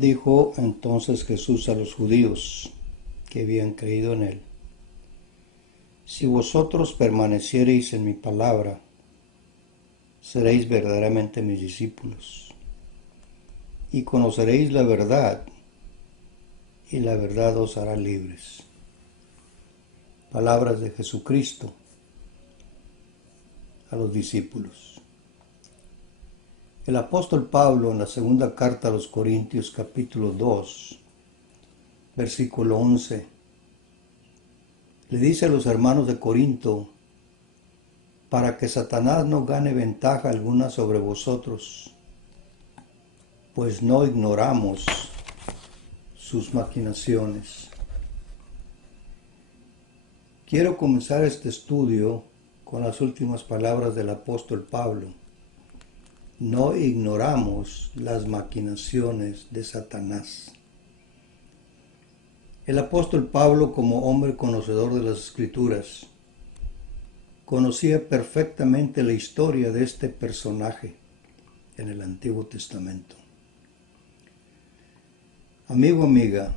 Dijo entonces Jesús a los judíos que habían creído en él: si vosotros permaneciereis en mi palabra, seréis verdaderamente mis discípulos, y conoceréis la verdad, y la verdad os hará libres. Palabras de Jesucristo a los discípulos. El apóstol Pablo, en la segunda carta a los Corintios, capítulo 2, versículo 11, le dice a los hermanos de Corinto: para que Satanás no gane ventaja alguna sobre vosotros, pues no ignoramos sus maquinaciones. Quiero comenzar este estudio con las últimas palabras del apóstol Pablo. No ignoramos las maquinaciones de Satanás. El apóstol Pablo, como hombre conocedor de las Escrituras, conocía perfectamente la historia de este personaje en el Antiguo Testamento. Amigo, amiga,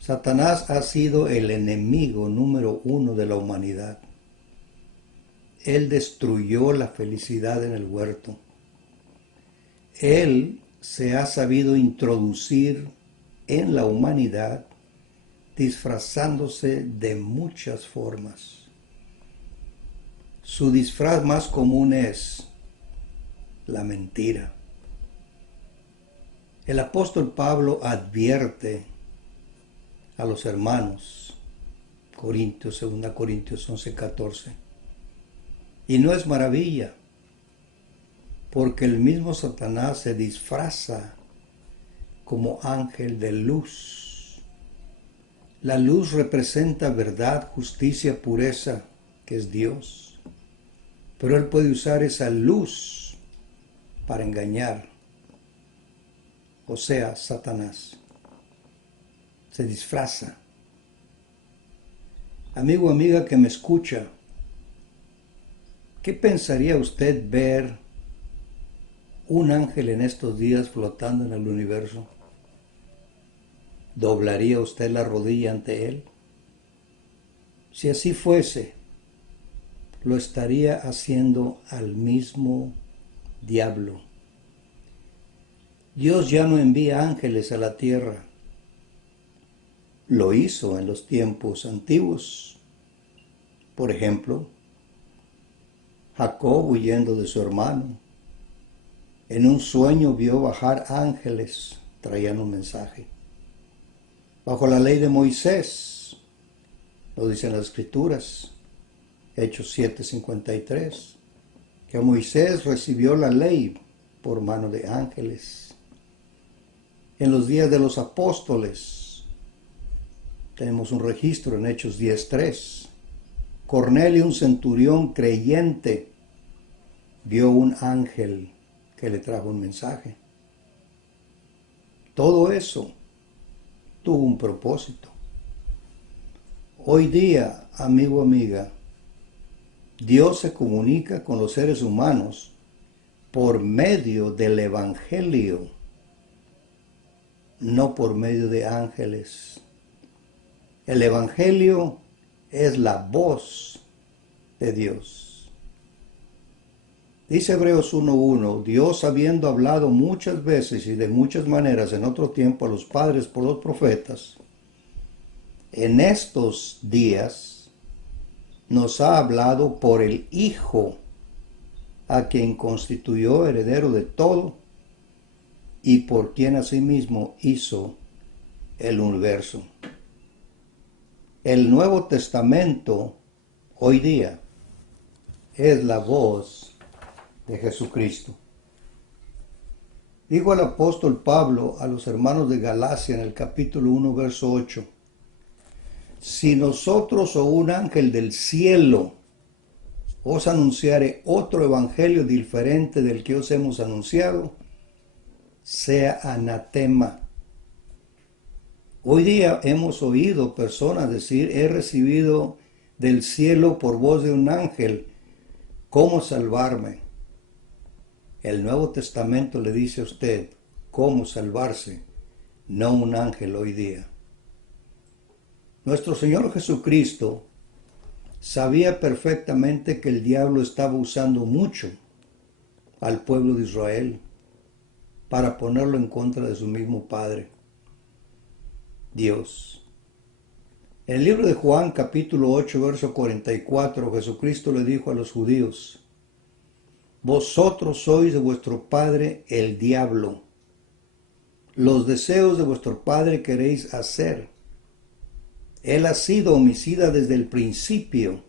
Satanás ha sido el enemigo número uno de la humanidad. Él destruyó la felicidad en el huerto. Él se ha sabido introducir en la humanidad disfrazándose de muchas formas. Su disfraz más común es la mentira. El apóstol Pablo advierte a los hermanos, Corintios, 2 Corintios 11:14. Y no es maravilla, porque el mismo Satanás se disfraza como ángel de luz. La luz representa verdad, justicia, pureza, que es Dios. Pero él puede usar esa luz para engañar. O sea, Satanás se disfraza. Amigo, amiga que me escucha, ¿qué pensaría usted ver un ángel en estos días flotando en el universo? ¿Doblaría usted la rodilla ante él? Si así fuese, lo estaría haciendo al mismo diablo. Dios ya no envía ángeles a la tierra. Lo hizo en los tiempos antiguos. Por ejemplo, Jacob, huyendo de su hermano, en un sueño vio bajar ángeles, traían un mensaje. Bajo la ley de Moisés, lo dicen las Escrituras, Hechos 7:53, que Moisés recibió la ley por mano de ángeles. En los días de los apóstoles, tenemos un registro en Hechos 10:3. Cornelio, un centurión creyente, vio un ángel que le trajo un mensaje. Todo eso tuvo un propósito. Hoy día, amigo, amiga, Dios se comunica con los seres humanos por medio del Evangelio, no por medio de ángeles. El Evangelio es la voz de Dios. Dice Hebreos 1:1, Dios, habiendo hablado muchas veces y de muchas maneras en otro tiempo a los padres por los profetas, en estos días nos ha hablado por el Hijo, a quien constituyó heredero de todo y por quien asimismo hizo el universo. El Nuevo Testamento hoy día es la voz de Jesucristo. Dijo el apóstol Pablo a los hermanos de Galacia en el capítulo 1, verso 8, si nosotros o un ángel del cielo os anunciare otro evangelio diferente del que os hemos anunciado, sea anatema. Hoy día hemos oído personas decir, he recibido del cielo por voz de un ángel cómo salvarme. El Nuevo Testamento le dice a usted cómo salvarse, no un ángel hoy día. Nuestro Señor Jesucristo sabía perfectamente que el diablo estaba usando mucho al pueblo de Israel para ponerlo en contra de su mismo Padre, Dios. En el libro de Juan, capítulo 8, verso 44, Jesucristo le dijo a los judíos: vosotros sois de vuestro padre el diablo. Los deseos de vuestro padre queréis hacer. Él ha sido homicida desde el principio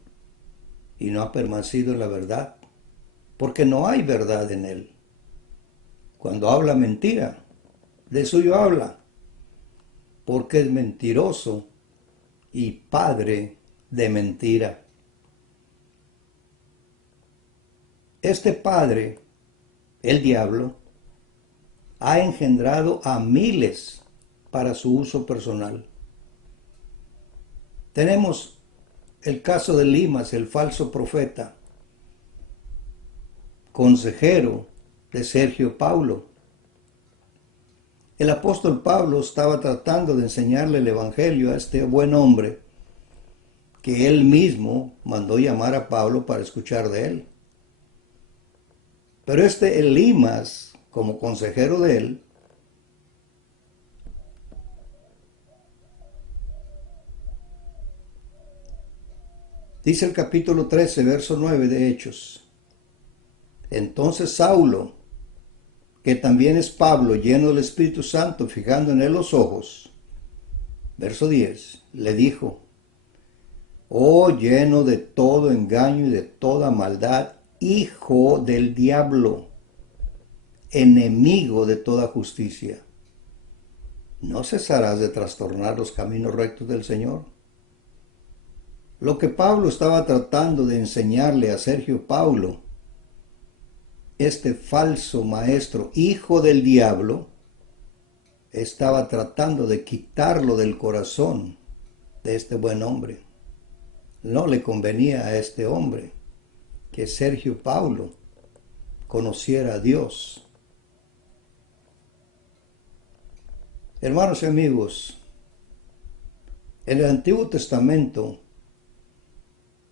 y no ha permanecido en la verdad, porque no hay verdad en él. Cuando habla mentira, de suyo habla, porque es mentiroso y padre de mentira. Este padre, el diablo, ha engendrado a miles para su uso personal. Tenemos el caso de Elimas, el falso profeta, consejero de Sergio Paulo. El apóstol Pablo estaba tratando de enseñarle el evangelio a este buen hombre que él mismo mandó llamar a Pablo para escuchar de él. Pero este Elimas, como consejero de él, dice el capítulo 13, verso 9 de Hechos: entonces Saulo, que también es Pablo, lleno del Espíritu Santo, fijando en él los ojos, verso 10, le dijo: oh, lleno de todo engaño y de toda maldad, hijo del diablo, enemigo de toda justicia, ¿no cesarás de trastornar los caminos rectos del Señor? Lo que Pablo estaba tratando de enseñarle a Sergio Paulo, este falso maestro, hijo del diablo, estaba tratando de quitarlo del corazón de este buen hombre. No le convenía a este hombre que Sergio Paulo conociera a Dios. Hermanos y amigos, en el Antiguo Testamento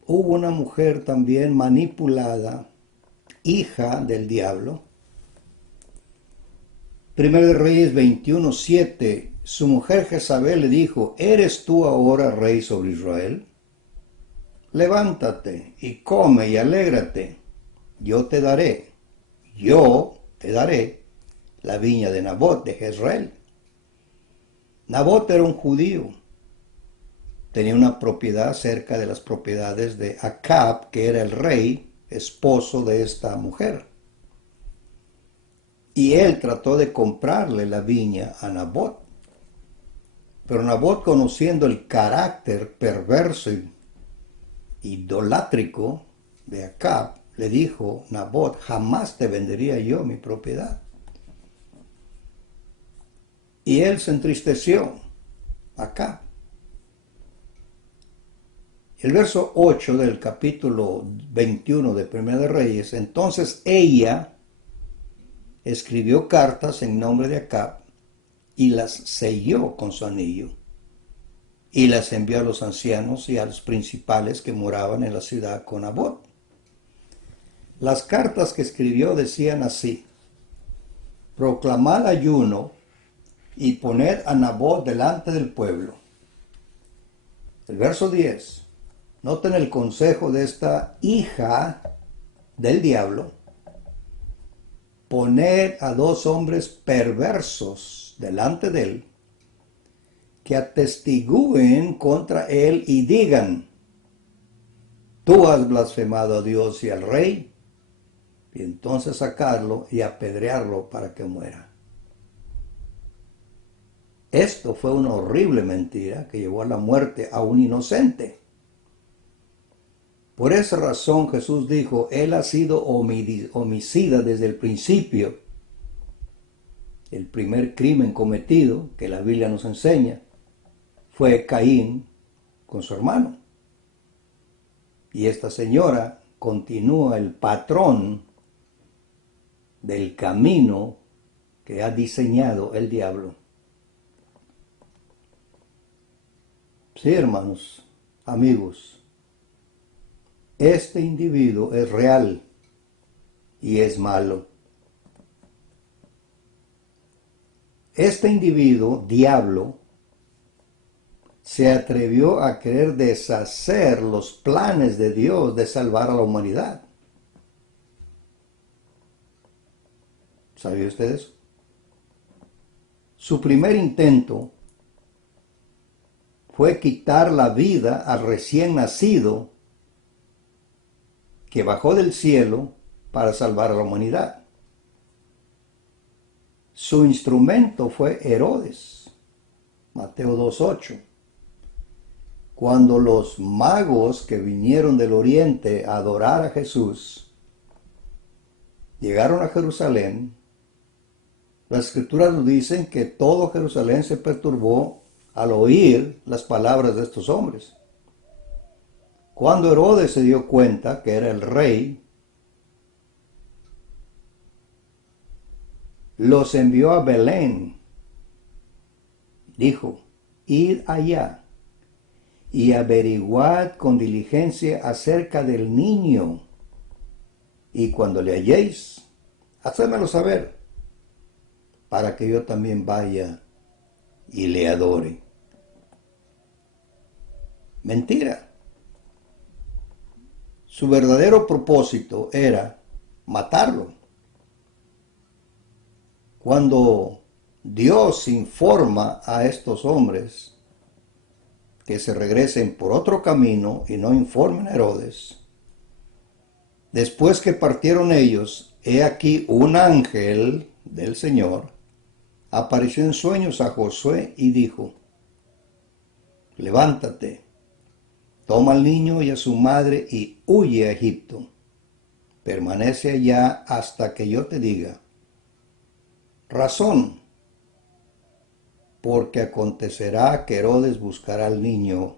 hubo una mujer también manipulada, hija del diablo. Primero de Reyes 21:7, su mujer Jezabel le dijo: ¿eres tú ahora rey sobre Israel? Levántate y come y alégrate, yo te daré la viña de Nabot de Jezreel. Nabot era un judío, tenía una propiedad cerca de las propiedades de Acab, que era el rey, esposo de esta mujer. Y él trató de comprarle la viña a Nabot. Pero Nabot, conociendo el carácter perverso y idolátrico de Acab, le dijo: Nabot, jamás te vendería yo mi propiedad. Y él se entristeció, Acab. El verso 8 del capítulo 21 de Primera de Reyes: entonces ella escribió cartas en nombre de Acab y las selló con su anillo y las envió a los ancianos y a los principales que moraban en la ciudad con Nabot. Las cartas que escribió decían así: proclamad ayuno y poned a Nabot delante del pueblo. El verso 10. Noten el consejo de esta hija del diablo: poner a dos hombres perversos delante de él, que atestigúen contra él y digan: tú has blasfemado a Dios y al rey, y entonces sacarlo y apedrearlo para que muera. Esto fue una horrible mentira que llevó a la muerte a un inocente. Por esa razón Jesús dijo: él ha sido homicida desde el principio. El primer crimen cometido, que la Biblia nos enseña, fue Caín con su hermano. Y esta señora continúa el patrón del camino que ha diseñado el diablo. Sí, hermanos, amigos, este individuo es real y es malo. Este individuo, diablo, se atrevió a querer deshacer los planes de Dios de salvar a la humanidad. ¿Sabía usted eso? Su primer intento fue quitar la vida al recién nacido que bajó del cielo para salvar a la humanidad. Su instrumento fue Herodes, Mateo 2:8. Cuando los magos que vinieron del oriente a adorar a Jesús llegaron a Jerusalén, las escrituras nos dicen que todo Jerusalén se perturbó al oír las palabras de estos hombres. Cuando Herodes se dio cuenta que era el rey, los envió a Belén. Dijo, id allá y averiguad con diligencia acerca del niño, y cuando le halléis, hacedmelo saber, para que yo también vaya y le adore. Mentira. Su verdadero propósito era matarlo. Cuando Dios informa a estos hombres que se regresen por otro camino y no informen a Herodes, después que partieron ellos, he aquí un ángel del Señor apareció en sueños a Josué y dijo, levántate, toma al niño y a su madre y huye a Egipto. Permanece allá hasta que yo te diga. Razón, porque acontecerá que Herodes buscará al niño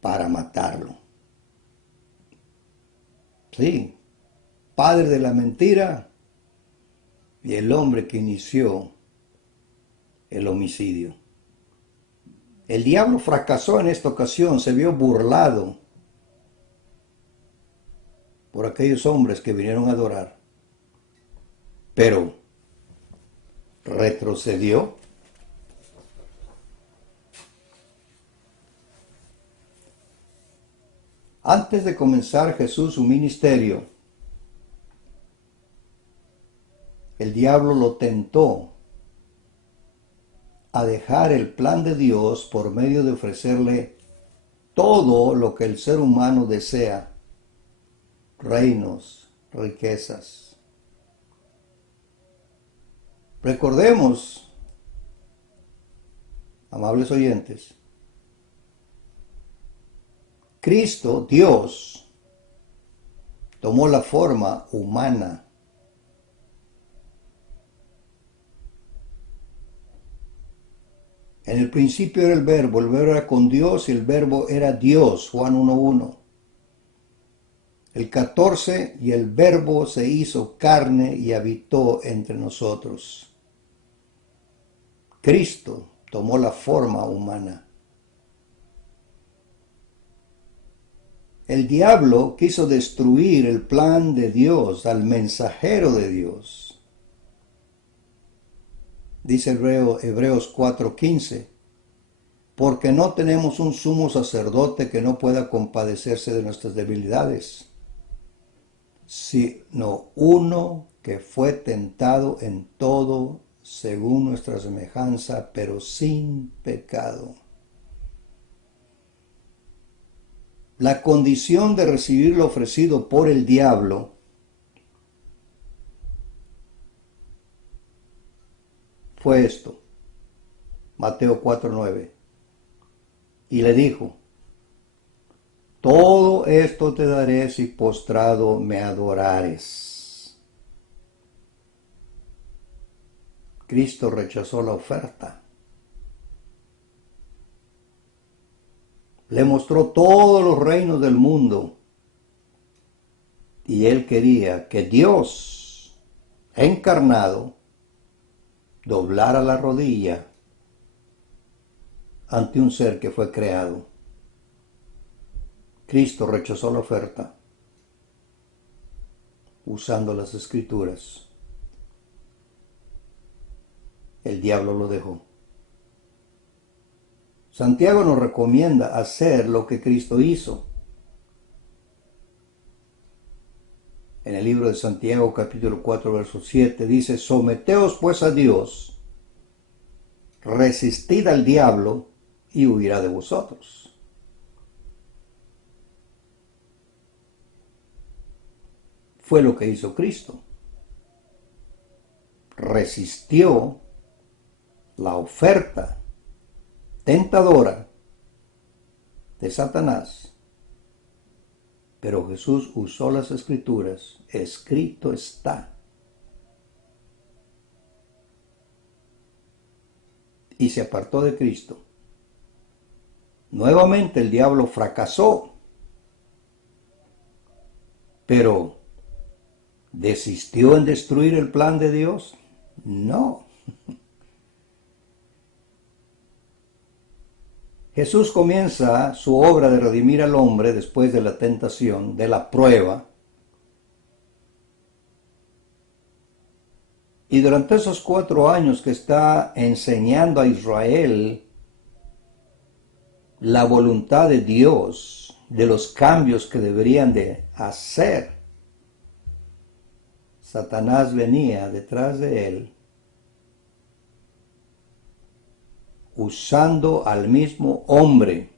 para matarlo. Sí, padre de la mentira y el hombre que inició el homicidio. El diablo fracasó en esta ocasión, se vio burlado por aquellos hombres que vinieron a adorar, pero retrocedió. Antes de comenzar Jesús su ministerio, el diablo lo tentó a dejar el plan de Dios por medio de ofrecerle todo lo que el ser humano desea, reinos, riquezas. Recordemos, amables oyentes, Cristo, Dios, tomó la forma humana. En el principio era el verbo era con Dios y el verbo era Dios, Juan 1:1. El 14, y el verbo se hizo carne y habitó entre nosotros. Cristo tomó la forma humana. El diablo quiso destruir el plan de Dios al mensajero de Dios. Dice Hebreos 4:15, porque no tenemos un sumo sacerdote que no pueda compadecerse de nuestras debilidades, sino uno que fue tentado en todo según nuestra semejanza, pero sin pecado. La condición de recibir lo ofrecido por el diablo fue esto. Mateo 4:9. Y le dijo, todo esto te daré si postrado me adorares. Cristo rechazó la oferta. Le mostró todos los reinos del mundo y él quería que Dios encarnado doblara la rodilla ante un ser que fue creado. Cristo rechazó la oferta usando las Escrituras. El diablo lo dejó. Santiago nos recomienda hacer lo que Cristo hizo. En el libro de Santiago, capítulo 4, verso 7, dice: someteos pues a Dios, resistid al diablo y huirá de vosotros. Fue lo que hizo Cristo. Resistió la oferta tentadora de Satanás. Pero Jesús usó las Escrituras. Escrito está. Y se apartó de Cristo. Nuevamente el diablo fracasó. Pero ¿desistió en destruir el plan de Dios? No. Jesús comienza su obra de redimir al hombre después de la tentación, de la prueba. Y durante esos 4 años que está enseñando a Israel la voluntad de Dios, de los cambios que deberían de hacer, Satanás venía detrás de él, usando al mismo hombre,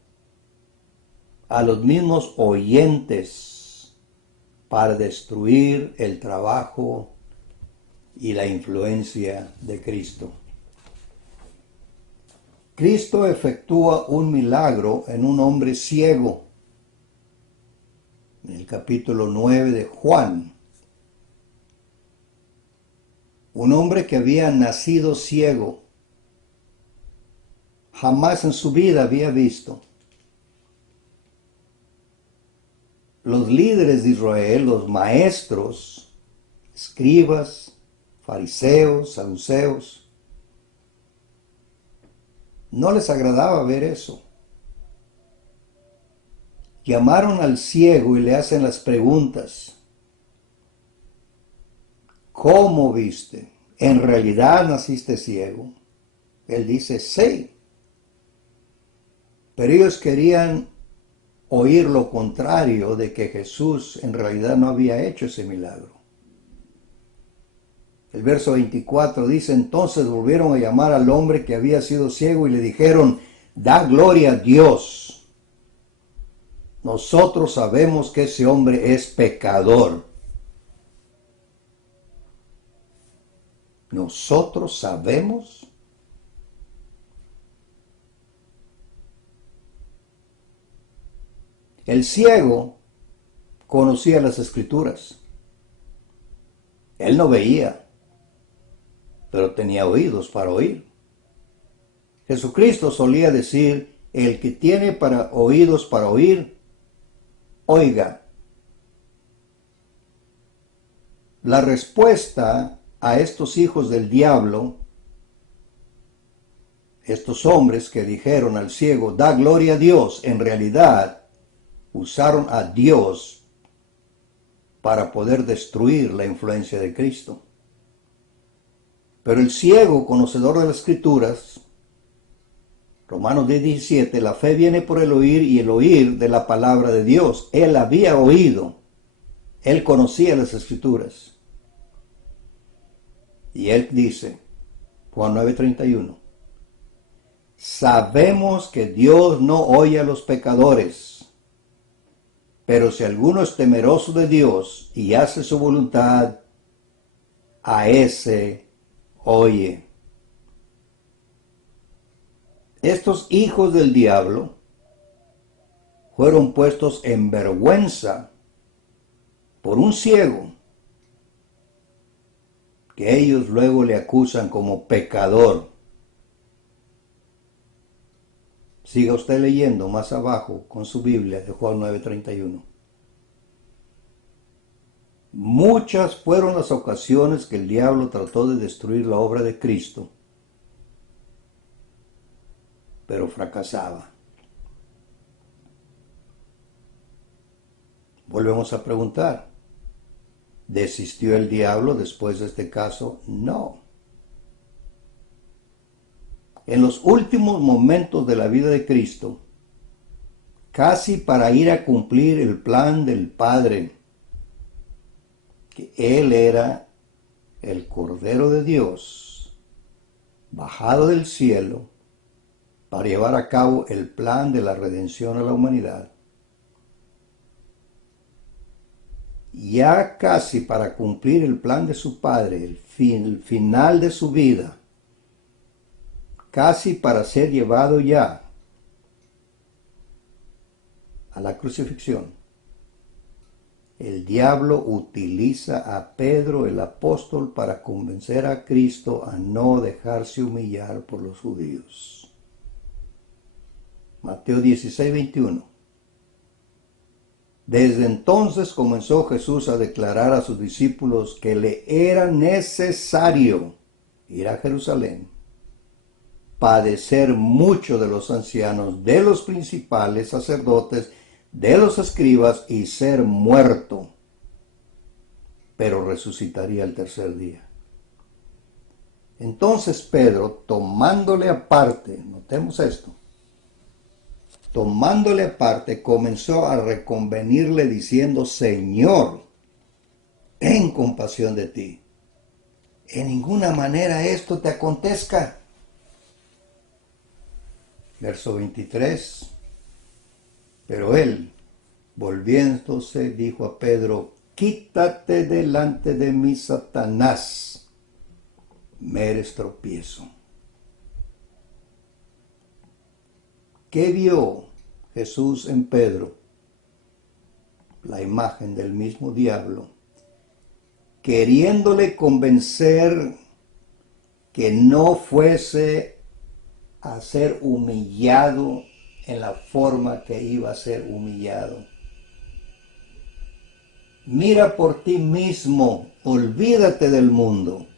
a los mismos oyentes, para destruir el trabajo y la influencia de Cristo. Cristo efectúa un milagro en un hombre ciego. En el capítulo 9 de Juan. Un hombre que había nacido ciego. Jamás en su vida había visto. Los líderes de Israel, los maestros, escribas, fariseos, saduceos, no les agradaba ver eso. Llamaron al ciego y le hacen las preguntas. ¿Cómo viste? ¿En realidad naciste ciego? Él dice, sí. Pero ellos querían oír lo contrario, de que Jesús en realidad no había hecho ese milagro. El verso 24 dice: entonces volvieron a llamar al hombre que había sido ciego y le dijeron: da gloria a Dios. Nosotros sabemos que ese hombre es pecador. Nosotros sabemos. El ciego conocía las Escrituras. Él no veía, pero tenía oídos para oír. Jesucristo solía decir: el que tiene oídos para oír, oiga. La respuesta a estos hijos del diablo, estos hombres que dijeron al ciego: da gloria a Dios, en realidad usaron a Dios para poder destruir la influencia de Cristo. Pero el ciego, conocedor de las Escrituras, Romanos 10:17, la fe viene por el oír y el oír de la palabra de Dios. Él había oído, él conocía las Escrituras. Y él dice, Juan 9:31, sabemos que Dios no oye a los pecadores, pero si alguno es temeroso de Dios y hace su voluntad, a ese oye. Estos hijos del diablo fueron puestos en vergüenza por un ciego, que ellos luego le acusan como pecador. Siga usted leyendo más abajo con su Biblia de Juan 9:31. Muchas fueron las ocasiones que el diablo trató de destruir la obra de Cristo pero fracasaba. Volvemos a preguntar, ¿desistió el diablo después de este caso? No. En los últimos momentos de la vida de Cristo, casi para ir a cumplir el plan del Padre, que Él era el Cordero de Dios, bajado del cielo, para llevar a cabo el plan de la redención a la humanidad. Ya casi para cumplir el plan de su Padre, el final de su vida, casi para ser llevado ya a la crucifixión, el diablo utiliza a Pedro el apóstol para convencer a Cristo a no dejarse humillar por los judíos. Mateo 16, 21. Desde entonces comenzó Jesús a declarar a sus discípulos que le era necesario ir a Jerusalén, padecer mucho de los ancianos, de los principales sacerdotes, de los escribas y ser muerto, pero resucitaría el tercer día. Entonces Pedro, tomándole aparte, notemos esto, tomándole aparte, comenzó a reconvenirle diciendo: Señor, ten compasión de ti. En ninguna manera esto te acontezca. Verso 23. Pero él, volviéndose, dijo a Pedro: Quítate delante de mí, Satanás, me eres tropiezo. ¿Qué vio Jesús en Pedro? La imagen del mismo diablo, queriéndole convencer que no fuese a ser humillado en la forma que iba a ser humillado. Mira por ti mismo, olvídate del mundo.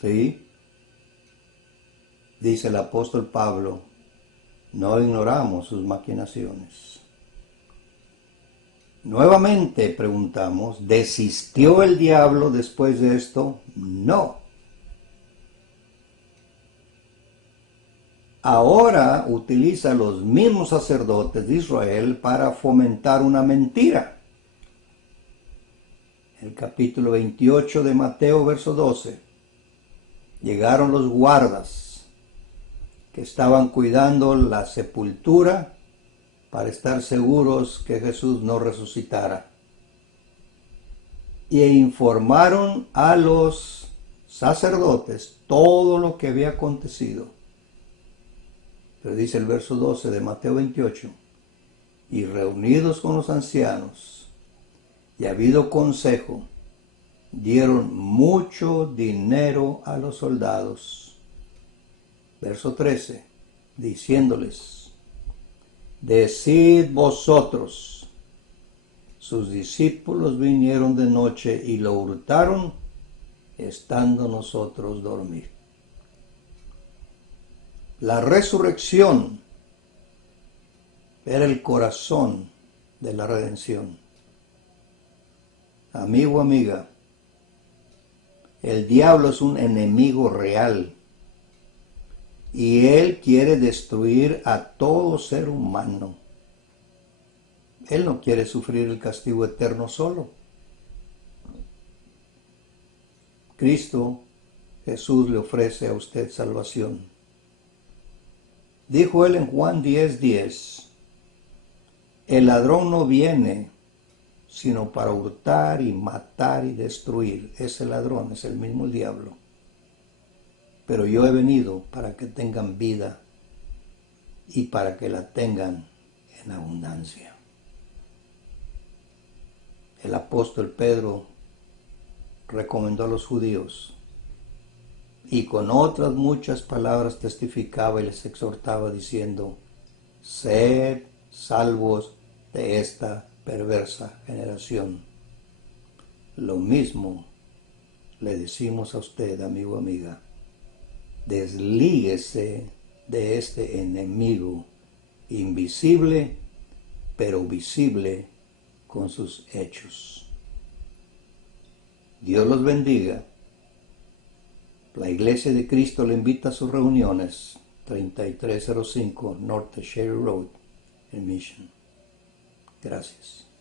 ¿Sí? Dice el apóstol Pablo, no ignoramos sus maquinaciones. Nuevamente preguntamos, ¿desistió el diablo después de esto? No. Ahora utiliza a los mismos sacerdotes de Israel para fomentar una mentira. El capítulo 28 de Mateo, verso 12. Llegaron los guardas que estaban cuidando la sepultura para estar seguros que Jesús no resucitara. E informaron a los sacerdotes todo lo que había acontecido. Pero dice el verso 12 de Mateo 28, y reunidos con los ancianos, y habido consejo, dieron mucho dinero a los soldados. Verso 13, diciéndoles, decid vosotros, sus discípulos vinieron de noche y lo hurtaron, estando nosotros dormidos. La resurrección era el corazón de la redención. Amigo, amiga, el diablo es un enemigo real y él quiere destruir a todo ser humano. Él no quiere sufrir el castigo eterno solo. Cristo, Jesús, le ofrece a usted salvación. Dijo él en Juan 10:10, el ladrón no viene sino para hurtar y matar y destruir. Ese ladrón es el mismo diablo. Pero yo he venido para que tengan vida y para que la tengan en abundancia. El apóstol Pedro recomendó a los judíos y con otras muchas palabras testificaba y les exhortaba diciendo, sed salvos de esta perversa generación. Lo mismo le decimos a usted, amigo, amiga, deslíguese de este enemigo invisible, pero visible con sus hechos. Dios los bendiga. La Iglesia de Cristo le invita a sus reuniones, 3305 North Sherry Road, en Mission. Gracias.